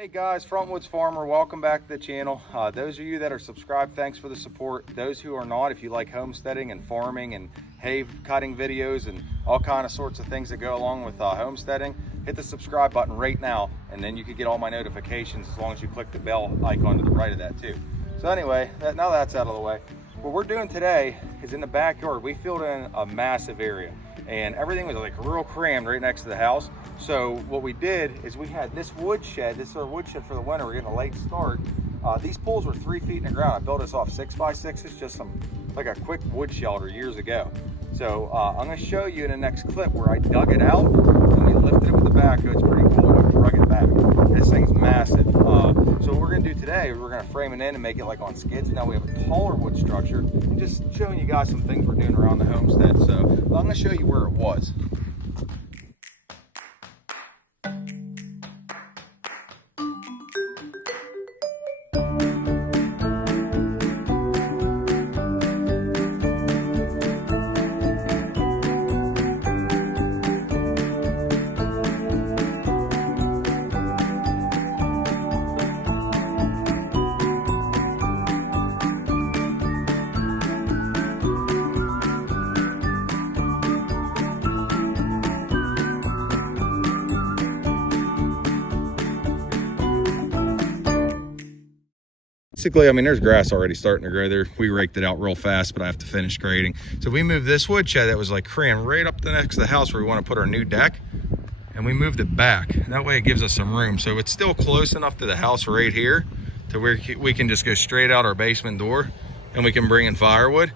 Hey guys, Frontwoods Farmer, welcome back to the channel. Those of you that are subscribed, thanks for the support. Those who are not, if you like homesteading and farming and hay cutting videos and all kind of sorts of things that go along with homesteading, hit the subscribe button right now, and then you can get all my notifications as long as you click the bell icon to the right of that too. So anyway, now that's out of the way. What we're doing today is in the backyard. We filled in a massive area and everything was like real crammed right next to the house. So what we did is we had this wood shed. This is our wood shed for the winter. We're getting a late start. These poles were 3 feet in the ground. I built this off 6x6s, just like a quick wood shelter years ago. So I'm gonna show you in the next clip where I dug it out and we lifted it with the backhoe. It's pretty cool. We drug it back. This thing's massive. So what we're gonna do today, we're gonna frame it in and make it like on skids. Now we have a taller wood structure. I'm just showing you guys some things we're doing around the homestead. So I'm gonna show you where it was. Basically, I mean, there's grass already starting to grow there. We raked it out real fast, but I have to finish grading. So we moved this wood shed that was like crammed right up next to the house where we want to put our new deck, and we moved it back. That way it gives us some room. So it's still close enough to the house right here to where we can just go straight out our basement door and we can bring in firewood.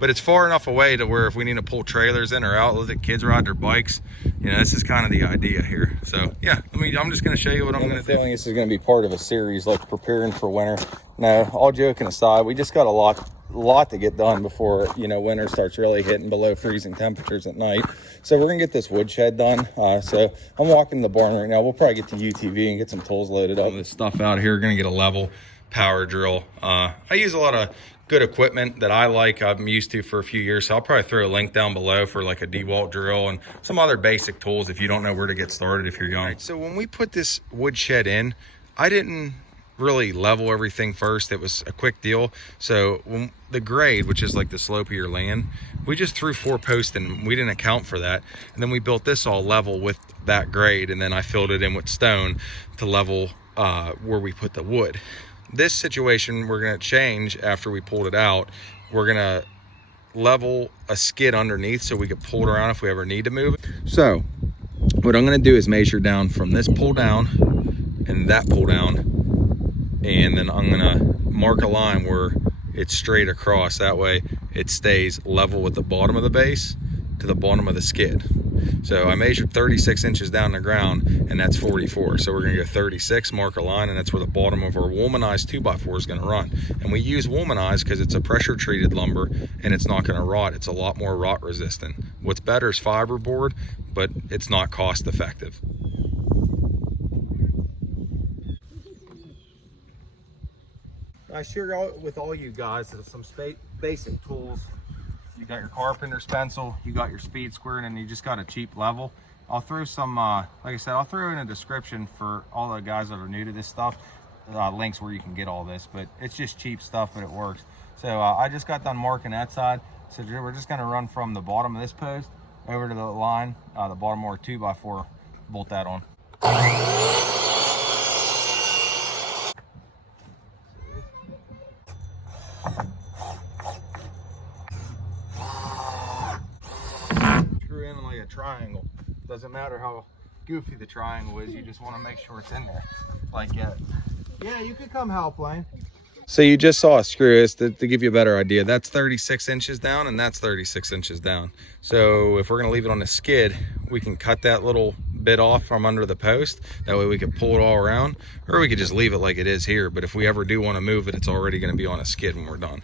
But it's far enough away to where if we need to pull trailers in or out, let the kids ride their bikes, you know, this is kind of the idea here. So yeah, I'm just going to show you what I'm going to do. This is going to be part of a series like preparing for winter. No, all joking aside, we just got a lot to get done before, you know, winter starts really hitting below freezing temperatures at night. So we're gonna get this wood shed done. So I'm walking the barn right now. We'll probably get to UTV and get some tools loaded up. This stuff out here, gonna get a level power drill. I use a lot of good equipment that I like, I'm used to for a few years. So I'll probably throw a link down below for like a DeWalt drill and some other basic tools if you don't know where to get started if you're young. Right, so when we put this wood shed in, I didn't really level everything first. It was a quick deal. So when the grade, which is like the slope of your land, we just threw 4 posts and we didn't account for that. And then we built this all level with that grade, and then I filled it in with stone to level where we put the wood. This situation we're going to change after we pulled it out. We're going to level a skid underneath so we could pull it around if we ever need to move it. So what I'm going to do is measure down from this pull down and that pull down, and then I'm gonna mark a line where it's straight across. That way it stays level with the bottom of the base to the bottom of the skid. So I measured 36 inches down the ground, and that's 44. So we're gonna go 36, mark a line, and that's where the bottom of our womanized 2x4 is gonna run. And we use womanized because it's a pressure treated lumber and it's not gonna rot. It's a lot more rot resistant. What's better is fiberboard, but it's not cost effective. I share with all you guys some basic tools. You got your carpenter's pencil, you got your speed square, and then you just got a cheap level. I'll throw some, like I said, I'll throw in a description for all the guys that are new to this stuff, links where you can get all this, but it's just cheap stuff, but it works. So I just got done marking that side. So we're just gonna run from the bottom of this post over to the line, the bottom of our 2x4, bolt that on. Screw in like a triangle. Doesn't matter how goofy the triangle is, you just want to make sure it's in there. Like that. Yeah, you could come help, Lane. So you just saw a screw. Is to give you a better idea, that's 36 inches down and that's 36 inches down. So if we're going to leave it on the skid, we can cut that little bit off from under the post. That way we can pull it all around, or we could just leave it like it is here. But if we ever do want to move it, it's already going to be on a skid when we're done.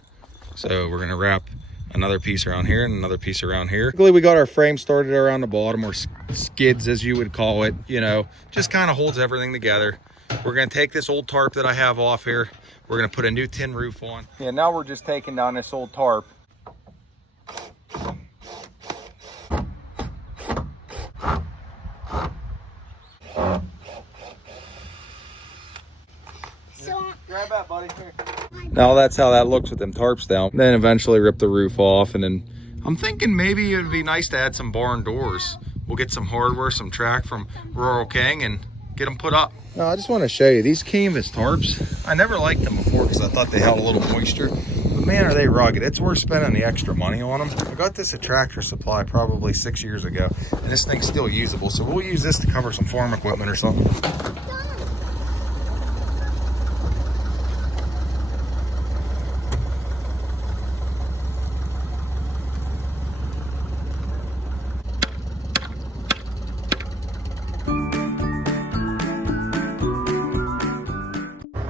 So we're going to wrap another piece around here and another piece around here. We got our frame started around the bottom, or skids as you would call it, you know, just kind of holds everything together. We're going to take this old tarp that I have off here. We're going to put a new tin roof on. Yeah, now we're just taking down this old tarp. Grab that, buddy. Now that's how that looks with them tarps down. Then eventually rip the roof off, and then I'm thinking maybe it would be nice to add some barn doors. We'll get some hardware, some track from Rural King, and get them put up. Now I just want to show you these canvas tarps. I never liked them before because I thought they held a little moisture. But man, are they rugged. It's worth spending the extra money on them. I got this at Tractor Supply probably 6 years ago, and this thing's still usable. So we'll use this to cover some farm equipment or something.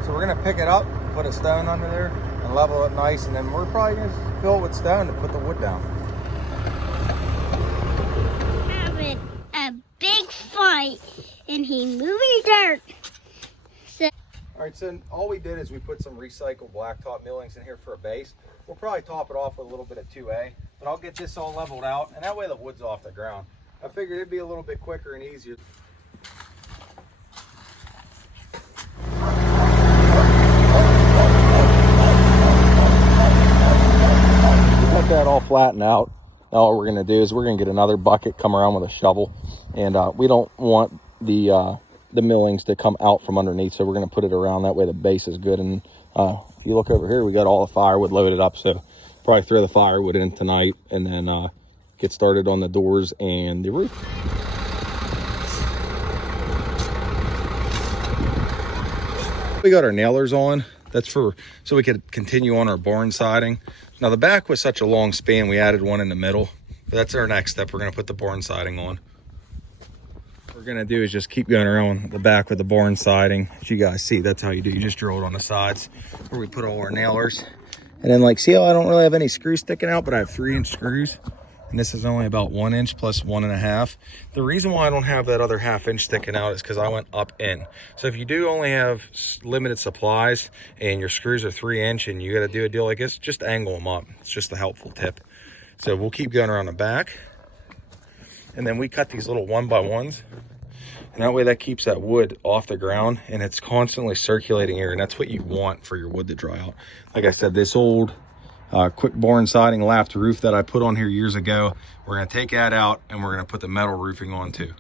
We're gonna pick it up, put a stone under there, and level it nice, and then we're probably gonna fill it with stone to put the wood down. Having a big fight, and he moving dirt. So. All right, so all we did is we put some recycled blacktop millings in here for a base. We'll probably top it off with a little bit of 2A, but I'll get this all leveled out, and that way the wood's off the ground. I figured it'd be a little bit quicker and easier. That all flatten out. Now what we're going to do is we're going to get another bucket, come around with a shovel, and we don't want the millings to come out from underneath, so we're going to put it around. That way the base is good. And if you look over here, we got all the firewood loaded up, so probably throw the firewood in tonight and then get started on the doors and the roof. We got our nailers on. That's so we could continue on our barn siding. Now the back was such a long span, we added one in the middle. But that's our next step. We're gonna put the barn siding on. What we're gonna do is just keep going around the back with the barn siding. As you guys see, that's how you do. You just drill it on the sides where we put all our nailers. And then see how I don't really have any screws sticking out, but I have 3-inch screws. And this is only about 1 inch plus 1.5. The reason why I don't have that other 1/2 inch sticking out is because I went up in. So if you do only have limited supplies and your screws are 3-inch and you got to do a deal like this, just angle them up. It's just a helpful tip. So we'll keep going around the back. And then we cut these little 1x1s. And that way that keeps that wood off the ground and it's constantly circulating air. And that's what you want for your wood to dry out. Like I said, this old quick barn siding lapped roof that I put on here years ago, we're going to take that out and we're going to put the metal roofing on too.